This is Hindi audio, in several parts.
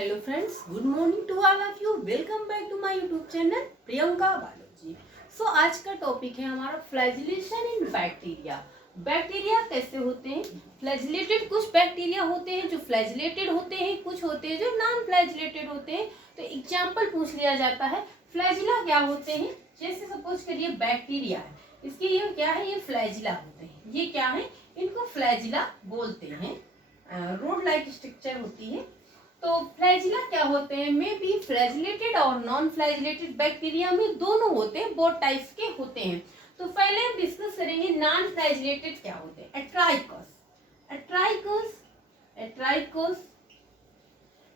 Hello friends, good morning to all of you. Welcome back to my YouTube channel Priyanka biology. So आज का टॉपिक है हमारा फ्लैजिलेशन इन बैक्टीरिया। बैक्टीरिया कैसे होते हैं? फ्लैजिलेटेड कुछ बैक्टीरिया होते हैं जो फ्लैजिलेटेड होते हैं, कुछ होते हैं जो नॉन फ्लैजिलेटेड होते हैं। तो एग्जाम्पल पूछ लिया जाता है फ्लैजिला क्या होते हैं। जैसे सपोज करिए बैक्टीरिया है, इसके ये क्या है, ये फ्लैजिला होते हैं। ये क्या है, इनको फ्लैजिला बोलते हैं। रोड लाइक स्ट्रक्चर होती है। तो फ्लैजिला क्या होते हैं, मे बी फ्लैजिलेटेड और नॉन फ्लैजिलेटेड बैक्टीरिया में दोनों होते हैं, बोथ टाइप्स के होते हैं। तो पहले हम डिस्कस करेंगे नॉन फ्लैजिलेटेड क्या होते हैं। एट्राइकस एट्राइकस एट्राइकस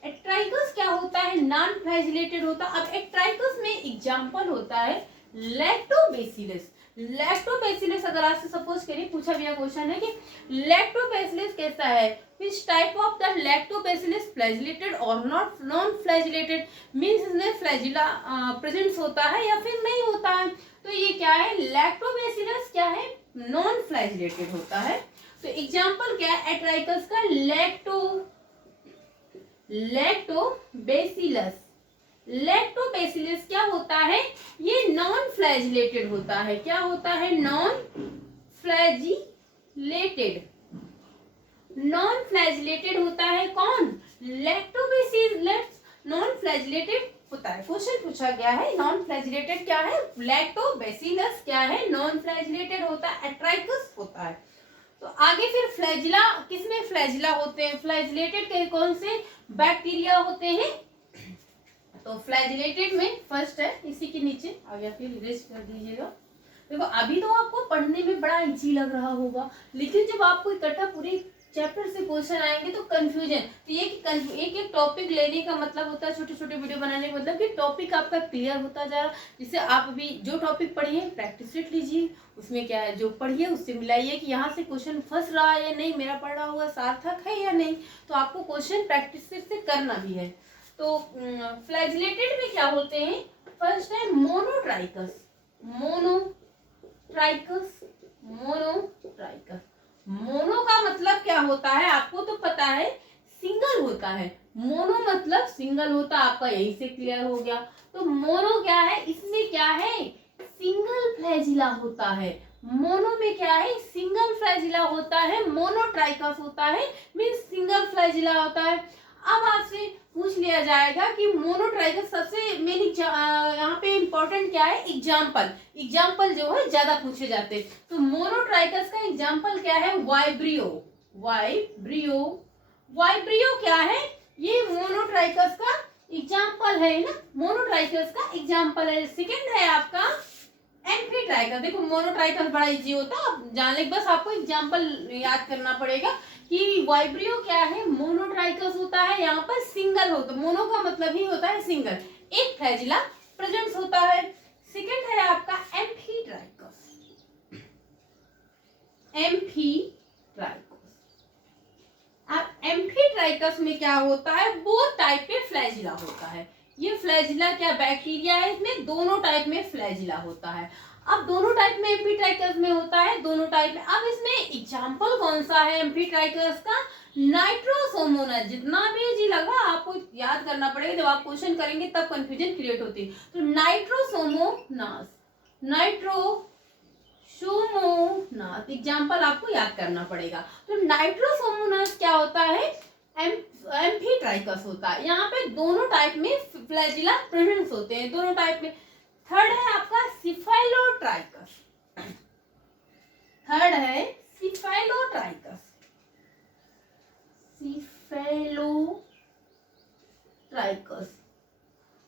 एट्राइकस क्या होता है, नॉन फ्लैजिलेटेड होता है। अब एट्राइकस में एग्जांपल होता है लैक्टोबैसिलस। लैक्टोबैसिलस अगर आपसे सपोज करिए पूछा गया क्वेश्चन है कि लैक्टोबैसिलस कैसा है, which type of the lactobacillus flagellated और नॉट नॉन फ्लैजिलेटेड, मीन्स इसमें फ्लैजिला प्रेजेंस होता है या फिर नहीं होता है। तो ये क्या है, लैक्टोबैसिलस क्या है, नॉन फ्लैजिलेटेड होता है। तो एग्जांपल क्या है एट्राइकस का, लैक्टोबैसिलस। लैक्टोबैसिलस क्या होता है, ये नॉन फ्लैजिलेटेड होता है। क्या होता है, नॉन फ्लैजिलेटेड। नॉन फ्लैजिलेटेड होता है कौन, लैक्टोबैसिलस नॉन फ्लैजिलेटेड होता है। क्वेश्चन पूछा गया है नॉन फ्लैजिलेटेड क्या है, लैक्टोबैसिलस क्या है, नॉन फ्लैजिलेटेड होता है, एट्राइकस होता है। तो आगे फिर फ्लैजिला, किसमें फ्लैजिला होते हैं, फ्लैजिलेटेड के कौन से बैक्टीरिया होते हैं। तो फ्लैजिलेटेड में फर्स्ट है, इसी के नीचे आ गया, फिर इरेज कर दीजिएगा। देखो अभी तो आपको पढ़ने में बड़ा इजी लग रहा होगा, लेकिन जब आपको इकट्ठा पूरे चैप्टर से क्वेश्चन आएंगे तो कंफ्यूजन। तो ये एक एक टॉपिक लेने का मतलब होता है, छोटे छोटे वीडियो बनाने का मतलब कि टॉपिक आपका क्लियर होता जा रहा है। जिससे आप अभी जो टॉपिक पढ़िए प्रैक्टिस सेट लीजिए, उसमें क्या है जो पढ़िए उससे मिलाइए कि यहाँ से क्वेश्चन फंस रहा है या नहीं, मेरा पढ़ा हुआ सार्थक है या नहीं। तो आपको क्वेश्चन प्रैक्टिस सेट से करना भी है। तो फ्लैजिलेटेड में क्या होते हैं, फर्स्ट है मोनोट्राइकस। मोनोट्राइकस मोनोट्राइकस मोनो का मतलब क्या होता है, आपको तो पता है सिंगल होता है। मोनो मतलब सिंगल होता है, आपका यही से क्लियर हो गया। तो मोनो क्या है, इसमें क्या है, सिंगल फ्लैजिला होता है। मोनो में क्या है, सिंगल फ्लैजिला होता है। मोनोट्राइकस होता है मीन्स सिंगल फ्लैजिला होता है। अब आपसे पूछ लिया जाएगा कि मोनोट्राइकस सबसे मेन यहाँ पे इंपॉर्टेंट क्या है, एग्जाम्पल जो है ज्यादा पूछे जाते हैं। तो मोनोट्राइकस का एग्जाम्पल क्या है, वाइब्रियो। वाइब्रियो क्या है, ये मोनोट्राइकस का एग्जाम्पल है ना, मोनोट्राइकस का एग्जाम्पल है। सेकेंड है आपका एम्फीट्राइकस। देखो मोनोट्राइकस बड़ा इजी होता है, आप जान ले, बस आपको एग्जाम्पल याद करना पड़ेगा कि वाइब्रियो क्या है, मोनोट्राइकस होता है, यहाँ पर सिंगल होता है। मोनो का मतलब ही होता है सिंगल, एक फ्लैजिला प्रेजेंस होता है। सेकंड है आपका एम्फीट्राइकस। अब एम्फीट्राइकस में क्या होता है, बोथ टाइप के फ्लैजिला होता है। ये फ्लैजिला क्या बैक्टीरिया है, इसमें दोनों टाइप में फ्लैजिला होता है। अब दोनों टाइप में एम्फीट्राइकस में होता है, दोनों टाइप में। अब इसमें एग्जांपल कौन सा है एम्फीट्राइकस का, नाइट्रोसोमोनास। जितना भी इजी लगा आपको याद करना पड़ेगा, जब आप क्वेश्चन करेंगे तब कंफ्यूजन क्रिएट होती है। तो नाइट्रोसोमोनास एग्जांपल आपको याद करना पड़ेगा। तो नाइट्रोसोमोनास क्या होता है, एम्फीट्राइकस होता है। यहाँ पे दोनों टाइप में फ्लैजिला प्रेजेंस होते हैं, दोनों टाइप में। थर्ड है आपका सिफाइलोट्राइकस।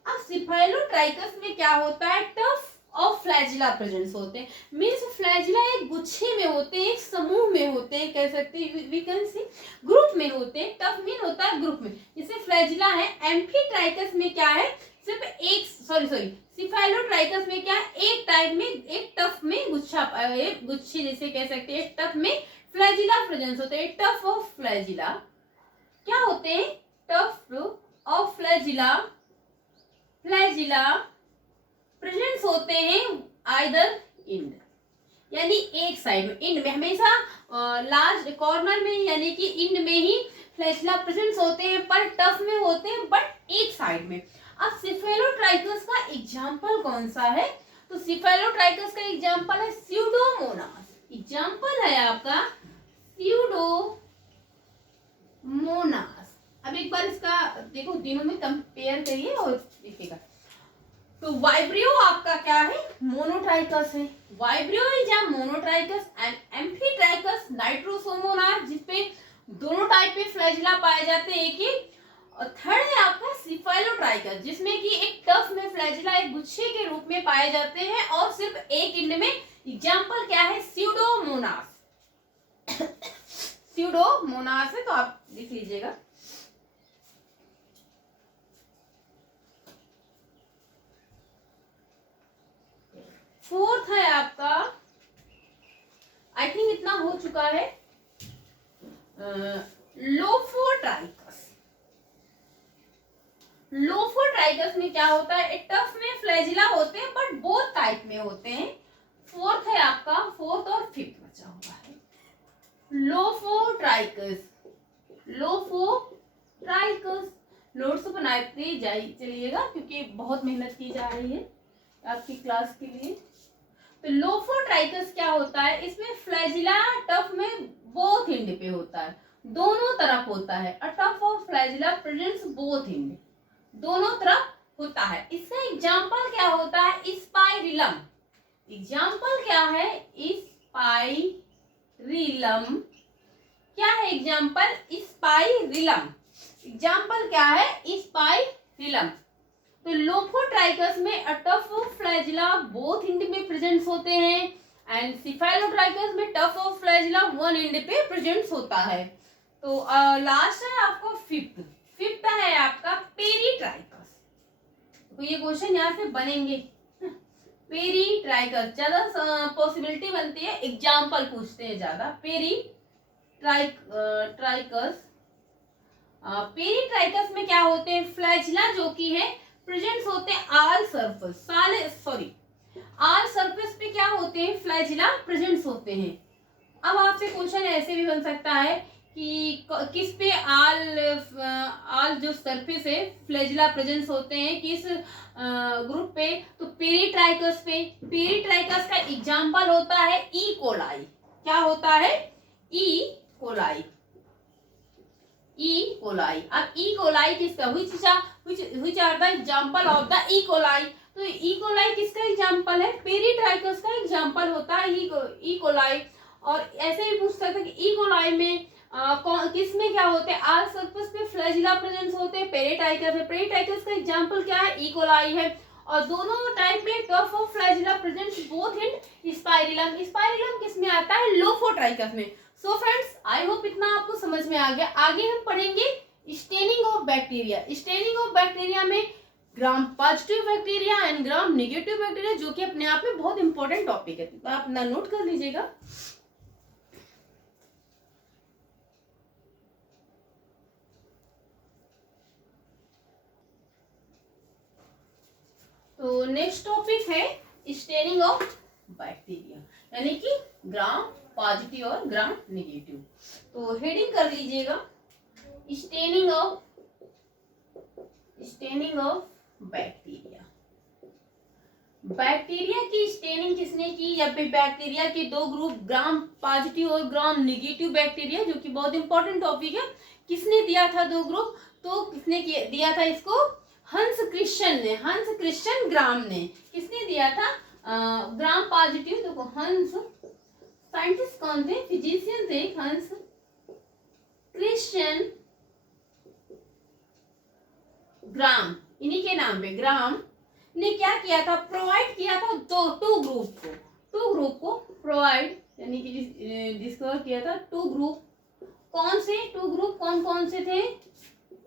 अब सिफाइलोट्राइकस में क्या होता है, टफ ऑफ फ्लैजिला प्रेजेंस होते हैं। मीन्स फ्लैजिला एक गुच्छे में होते हैं, एक समूह में होते हैं, कह सकते हैं वी कैन सी ग्रुप में होते हैं। टफ मीन होता है ग्रुप में, जैसे फ्लैजिला है। एम्फीट्राइकस में क्या है, सिर्फ एक सिफाइलोट्राइकस में क्या है, एक टाइप में, एक टफ में गुच्छा, एक गुच्छे जैसे कह सकते हैं, एक टफ में फ्लैजिला प्रेजेंस होते हैं। टफ ऑफ फ्लैजिला क्या होते हैं, टफ ऑफ फ्लैजिला प्रेजेंस होते हैं आइदर इंड, यानी एक साइड में, इंड में हमेशा लास्ट कॉर्नर में यानी कि इंड में ही फ्लैजिला प्रेजेंट होते हैं पर टफ में होते हैं बट एक साइड में। अब सिफेलोट्राइकस का एग्जाम्पल कौन सा है? तो सिफेलोट्राइकस का एग्जाम्पल है स्यूडोमोनास। एग्जाम्पल है आपका स्यूडोमोनास। अब एक बार इसका देखो, तीनों में कंपेयर करिए और देखिएगा। तो वाइब्रियो आपका क्या है? मोनोट्राइकस है। Vibrio is a monotrichous and amphitrichous Nitrosomonas, जिसपे दोनों टाइप के फ्लैजिला पाए जाते हैं एक ही। और थर्ड है आपका सिफेलोट्राइकस, जिसमें कि एक टफ में फ्लैजिला एक गुच्छे के रूप में पाए जाते हैं और सिर्फ एक इंड में। एग्जाम्पल क्या है? स्यूडोमोनास। स्यूडोमोनास है, तो आप लिख लीजिएगा। फोर्थ है आपका, आई थिंक इतना हो चुका है, लोफोट्राइकस। लोफोट्राइकस में क्या होता है? टफ में फ्लैजिला होते हैं बट बोथ टाइप में होते हैं। फोर्थ है आपका, फोर्थ और फिफ्थ बचा हुआ है लोफोट्राइकस। लोफोट्राइकस नोट्स बनाते चलिएगा क्योंकि बहुत मेहनत की जा रही है आपकी क्लास के लिए। तो लोफोट्राइकस क्या होता है? इसमें फ्लैजिला टफ में बोथ एंड पे होता है, दोनों तरफ होता है। A tough of flagella presents both and, दोनों तरफ होता है। इसका एग्जाम्पल क्या होता है? स्पाइरिलम। एग्जाम्पल क्या है? स्पाइरिलम। क्या है एग्जाम्पल? स्पाइरिलम। एग्जाम्पल क्या है? स्पाइरिलम। तो लोफोट्राइकस में a tough of flagella both and में प्रेजेंट होते हैं एंड सिफेलोट्राइकस में tough of flagella one and पे प्रेजेंट होता है। तो लास्ट है आपको फिफ्थ। फिफ्थ है आपका पेरीट्राइकस। तो ये क्वेश्चन यहाँ से बनेंगे। पेरीट्राइकस ज्यादा पॉसिबिलिटी बनती है, एग्जाम्पल पूछते हैं ज्यादा। पेरीट्राइकस पेरीट्राइकस में क्या होते हैं? फ्लैजिला जो कि है प्रेजेंट होते हैं आल सरफेस, आल सरफेस पे क्या होते हैं? फ्लैजिला प्रेजेंट होते हैं। अब आपसे क्वेश्चन ऐसे भी बन सकता है कि किस पे आल जो सरफेस है फ्लैजिला प्रेजेंट होते हैं, किस ग्रुप पे? तो पेरीट्राइकस पे। पेरीट्राइकस का एग्जाम्पल होता है ई कोलाई। क्या होता है? E coli. E coli. अब ई कोलाई किसका? which are the example of the E. coli? तो ई कोलाई किसका एग्जाम्पल है? पेरीट्राइकस का एग्जाम्पल होता है ई कोलाई। और ऐसे ही पूछ सकते हैं कि ई कोलाई में किस में क्या होते हैं? आल सरफेस पे फ्लैजिला प्रेजेंट होते हैं, पेरीट्राइकस है। पेरीट्राइकस का एग्जाम्पल क्या है? ई कोलाई है। और दोनों टाइप में tough of flagella present both in spirillum. Spirillum किस में आता है? लोफोट्राइकस में। सो फ्रेंड्स, आई होप इतना आपको समझ में आ गया। आगे हम पढ़ेंगे staining of bacteria. Staining of bacteria में gram positive bacteria and gram negative bacteria, जो कि अपने आप में बहुत इंपॉर्टेंट टॉपिक है, तो आप अपना नोट कर लीजिएगा। तो नेक्स्ट टॉपिक है स्टेनिंग ऑफ बैक्टीरिया, यानी कि ग्राम पॉजिटिव और ग्राम नेगेटिव। तो हेडिंग कर लीजिएगा स्टेनिंग ऑफ बैक्टीरिया। बैक्टीरिया की स्टेनिंग किसने की? या फिर बैक्टीरिया के दो ग्रुप, ग्राम पॉजिटिव और ग्राम नेगेटिव बैक्टीरिया, जो कि बहुत इंपॉर्टेंट टॉपिक है। किसने दिया था दो ग्रुप? तो किसने दिया था इसको? हंस क्रिश्चियन ग्राम ने। किसने दिया था? ग्राम पॉजिटिव, देखो हंस, साइंटिस्ट कौन थे? फिजिशियन थे, हंस क्रिश्चियन ग्राम, इन्हीं के नाम पे ग्राम ने क्या किया था? प्रोवाइड किया था टू ग्रुप को प्रोवाइड, यानी कि डिस्कवर किया था टू ग्रुप। कौन से टू ग्रुप? कौन से थे?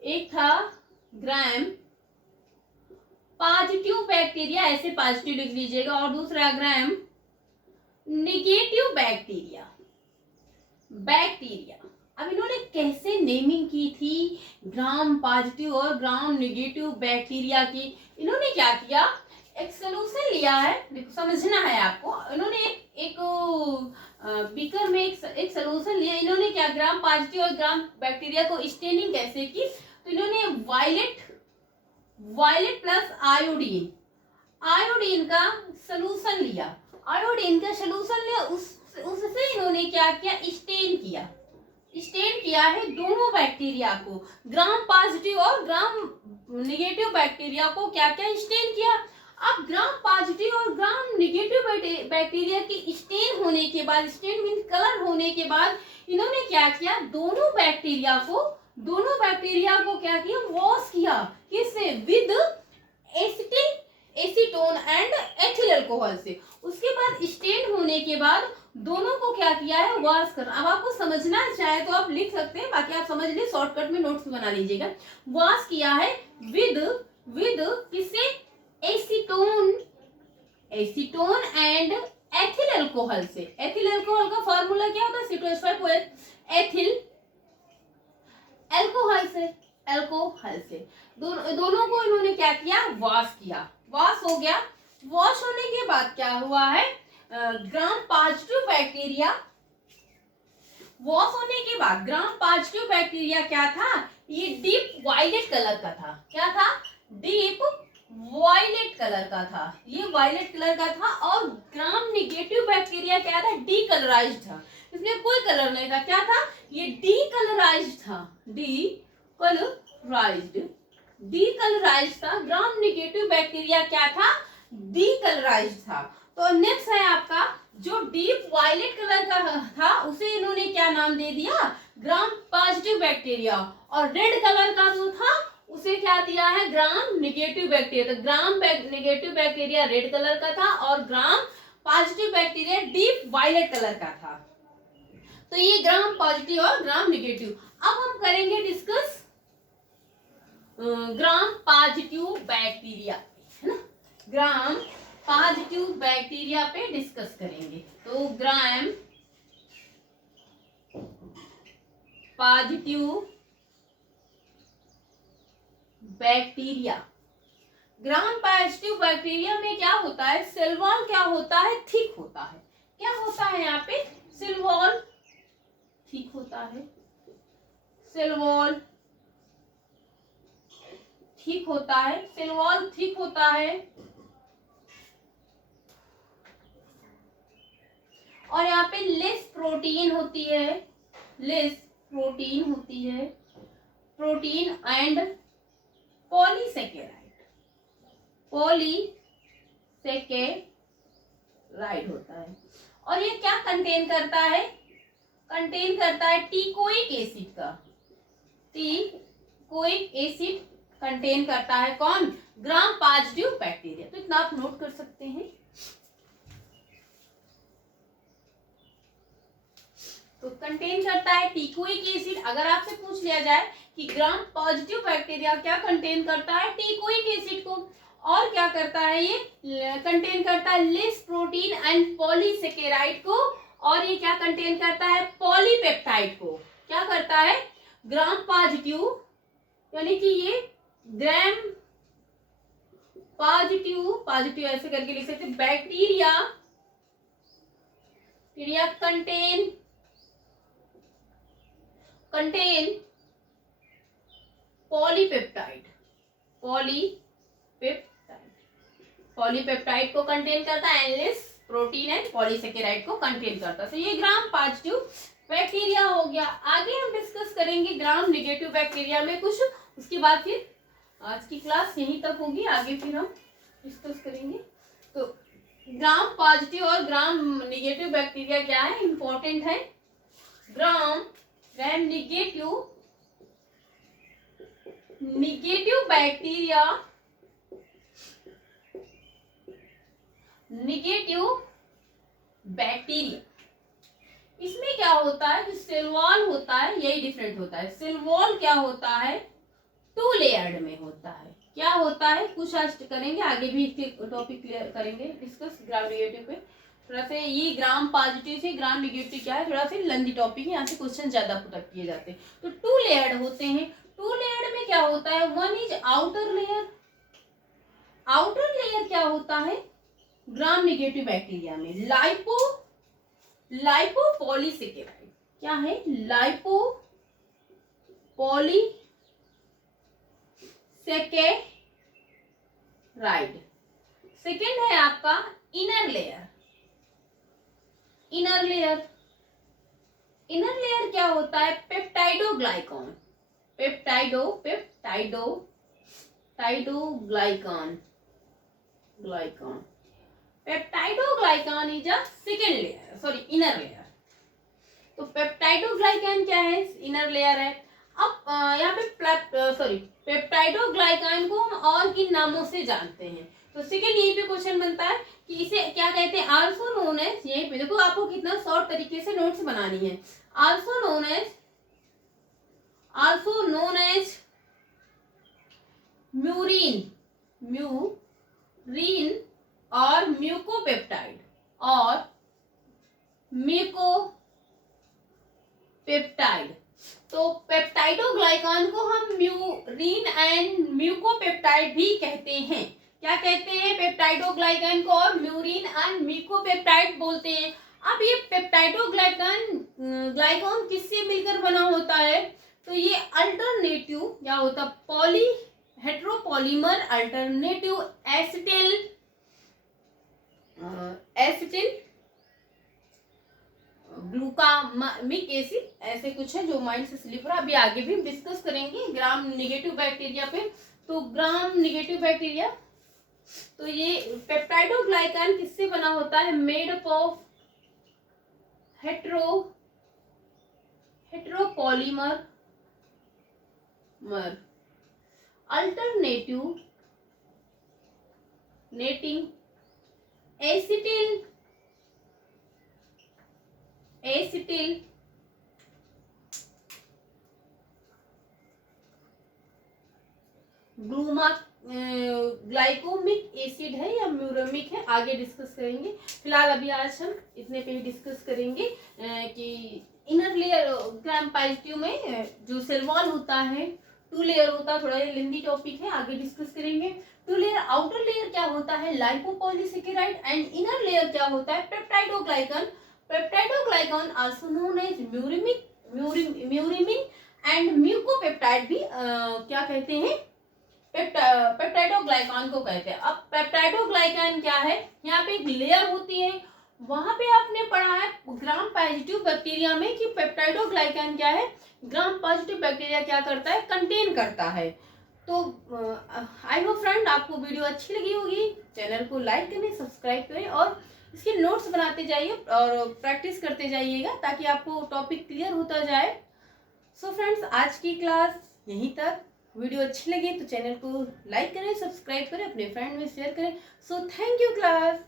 एक था ग्राम पॉजिटिव बैक्टीरिया, ऐसे पॉजिटिव लिख लीजिएगा, और दूसरा ग्राम नेगेटिव बैक्टीरिया। अब इन्होंने कैसे नेमिंग की थी ग्राम पॉजिटिव और ग्राम नेगेटिव बैक्टीरिया की? इन्होंने क्या किया? एक सोल्यूशन लिया है, देखो समझना है आपको। इन्होंने एक बीकर में एक सोल्यूशन लिया। इन्होंने क्या, ग्राम पॉजिटिव और ग्राम बैक्टीरिया को स्टेनिंग कैसे की, तो इन्होंने वायलेट प्लस आयोडीन का सोल्यूशन लिया। आयोडीन का सोल्यूशन लिया, उससे इन्होंने क्या किया, स्टेन किया है दोनों बैक्टीरिया को, ग्राम पॉजिटिव और ग्राम निगेटिव बैक्टीरिया को क्या क्या स्टेन किया। अब ग्राम पॉजिटिव और ग्राम निगेटिव बैक्टीरिया की स्टेन होने के बाद, स्टेन मीन कलर होने के बाद, इन्होंने क्या किया, दोनों बैक्टीरिया को क्या किया, वॉश किया, किससे, with acetone and ethyl alcohol से। उसके बाद स्टेन होने के बाद दोनों को क्या किया है, वॉश करना। अब आपको समझना चाहे तो आप लिख सकते हैं, बाकी आप समझ लीजिए, शॉर्टकट में नोट्स बना लीजिएगा। वॉश किया है विद किससे, एसीटोन एंड एथिल अल्कोहल से। एथिल अल्कोहल का फॉर्मूला क्या होता है, C2H5OH, एथिल अल्कोहल से दोनों को इन्होंने क्या किया, वॉश किया। वॉश हो गया। वॉश होने के बाद क्या हुआ है, ग्राम पॉजिटिव बैक्टीरिया, वॉश होने के बाद ग्राम पॉजिटिव बैक्टीरिया क्या था, ये डीप वायलेट कलर का था। क्या था, डीप वायलेट कलर का था, ये वायलेट कलर का था। और ग्राम निगेटिव बैक्टीरिया क्या था, डीकलराइज्ड था, इसमें कोई कलर नहीं था। क्या था, ये डीकलराइज्ड था, डीकलराइज्ड था। ग्राम निगेटिव बैक्टीरिया क्या था, डीकलराइज्ड था। तो नेक्स्ट है आपका, जो डीप वायलेट कलर का था उसे इन्होंने क्या नाम दे दिया, ग्राम पॉजिटिव बैक्टीरिया। और रेड कलर का जो था उसे क्या दिया है, ग्राम निगेटिव बैक्टीरिया। तो gram negative bacteria red colour का था और gram positive bacteria deep violet colour का था। तो ये ग्राम पॉजिटिव और ग्राम निगेटिव। अब हम करेंगे डिस्कस ग्राम पॉजिटिव बैक्टीरिया, है ना, ग्राम पॉजिटिव बैक्टीरिया पे डिस्कस करेंगे। तो ग्राम पॉजिटिव बैक्टीरिया, ग्राम पॉजिटिव बैक्टीरिया में क्या होता है, सेल वॉल क्या होता है, थिक होता है। क्या होता है यहाँ पे, सेल वॉल थिक होता है, सेल वॉल थिक होता है, सेल वॉल थिक होता है। और यहाँ पे लेस प्रोटीन होती है, प्रोटीन एंड पॉलीसेकेराइड होता है। और ये क्या कंटेन करता है, टीकोइक एसिड कंटेन करता है। कौन, ग्राम पॉजिटिव बैक्टीरिया। तो इतना आप नोट कर सकते हैं। तो कंटेन करता है टीकोइक एसिड। अगर आपसे पूछ लिया जाए कि ग्राम पॉजिटिव बैक्टीरिया क्या कंटेन करता है, टीकोइक एसिड को। और क्या करता है, ये कंटेन करता है लेस प्रोटीन एंड पॉलीसेकेराइड को। और ये क्या कंटेन करता है, पॉलीपेप्टाइड को। क्या करता है, ग्राम पॉजिटिव, यानी कि ये ग्राम पॉजिटिव ऐसे करके लिख सकते, बैक्टीरिया कंटेन पॉलीपेप्टाइड को कंटेन करता है, एनलेस प्रोटीन एंड पॉलीसेकेराइड को कंटेन करता है। तो ये ग्राम पॉजिटिव बैक्टीरिया हो गया। आगे हम डिस्कस करेंगे ग्राम निगेटिव बैक्टीरिया में कुछ, उसके बाद फिर आज की क्लास यहीं तक होगी, आगे फिर हम डिस्कस करेंगे। तो ग्राम पॉजिटिव और ग्राम निगेटिव बैक्टीरिया क्या है, इंपॉर्टेंट है। ग्राम निगेटिव बैक्टीरिया, इसमें क्या होता है, जो सेल वॉल होता है यही डिफरेंट होता है। सेल वॉल क्या होता है, 2 लेयर्ड में होता है। क्या होता है, कुछ आज करेंगे, आगे भी टॉपिक क्लियर करेंगे डिस्कस ग्राम निगेटिव पे। थोड़ा से ये ग्राम पॉजिटिव से ग्राम निगेटिव क्या है, थोड़ा सा लेंथी टॉपिक है, यहाँ से क्वेश्चन ज्यादा पुटअप किए जाते हैं। तो 2 लेयर्ड होते हैं। 2 लेयर्ड में क्या होता है, one is outer layer. Outer layer क्या होता है, ग्राम निगेटिव बैक्टीरिया में लाइपोपॉलीसेकेराइड क्या है? लाइपोपॉलीसेकेराइड। सेकेंड है आपका इनर लेयर। इनर लेयर क्या होता है? Peptidoglycan. Peptidoglycan peptidoglycan is a second layer, sorry inner layer. तो पेप्टाइडोग्लाइकॉन क्या है? इनर लेयर है। अब यहाँ पे पेप्टाइडोग्लाइकॉन को हम और किन नामों से जानते हैं? तो सेकेंड यहीं पे क्वेश्चन बनता है कि इसे क्या कहते हैं? आल्सो नोन एज, यहीं पे देखो आपको कितना शॉर्ट तरीके से नोट्स बनानी है। आल्सो नोन एज म्यूरिन और म्यूकोपेप्टाइड तो पेप्टाइडोग्लाइकॉन को हम म्यूरिन एंड म्यूकोपेप्टाइड भी कहते हैं। क्या कहते हैं? पेप्टाइडोग्लाइकॉन को और म्यूरिन एंड म्यूकोपेप्टाइड बोलते हैं। अब ये ग्लाइकॉन किससे मिलकर बना होता है? तो ये अल्टरनेटिव क्या होता? हेट्रोपॉलीमर अल्टरनेटिव एसिटिल ग्लूकामिक एसिड, ऐसे कुछ है जो माइंड से स्लिप रहा। अभी आगे भी डिस्कस करेंगे ग्राम नेगेटिव बैक्टीरिया पे। तो ग्राम नेगेटिव बैक्टीरिया, तो ये पेप्टाइडोग्लाइकॉन किससे बना होता है? Made up of heteropolymer alternative netting acetyl glycomic acid है या म्यूरमिक है, आगे डिस्कस करेंगे। फिलहाल अभी आज हम इतने पे ही डिस्कस करेंगे कि इनर लेयर ग्राम पॉजिटिव में जो सेल वॉल होता है 2 लेयर होता है, थोड़ा ये लेंथी टॉपिक है, आगे डिस्कस करेंगे। 2 लेयर, आउटर लेयर क्या होता है? लाइपोपॉलीसेकेराइड एंड इनर लेयर क्या होता है? Peptidoglycan also known as murein and mucopeptide भी क्या कहते हैं? पेप्टाइडोग्लाइकॉन को कहते हैं। अब पेप्टाइडोग्लाइकॉन क्या है? यहाँ पे एक लेयर होती है, वहां पे आपने पढ़ा है ग्राम पॉजिटिव बैक्टीरिया में कि पेप्टाइडोग्लाइकॉन क्या है? ग्राम पॉजिटिव बैक्टीरिया क्या करता है? कंटेन करता है। तो आई होप फ्रेंड आपको वीडियो अच्छी लगी होगी। चैनल को लाइक करें, सब्सक्राइब करें और इसके नोट्स बनाते जाइए और प्रैक्टिस करते जाइएगा ताकि आपको टॉपिक क्लियर होता जाए। सो फ्रेंड्स, आज की क्लास यहीं तक। वीडियो अच्छी लगी तो चैनल को लाइक करें, सब्सक्राइब करें, अपने फ्रेंड में शेयर करें। So thank you class.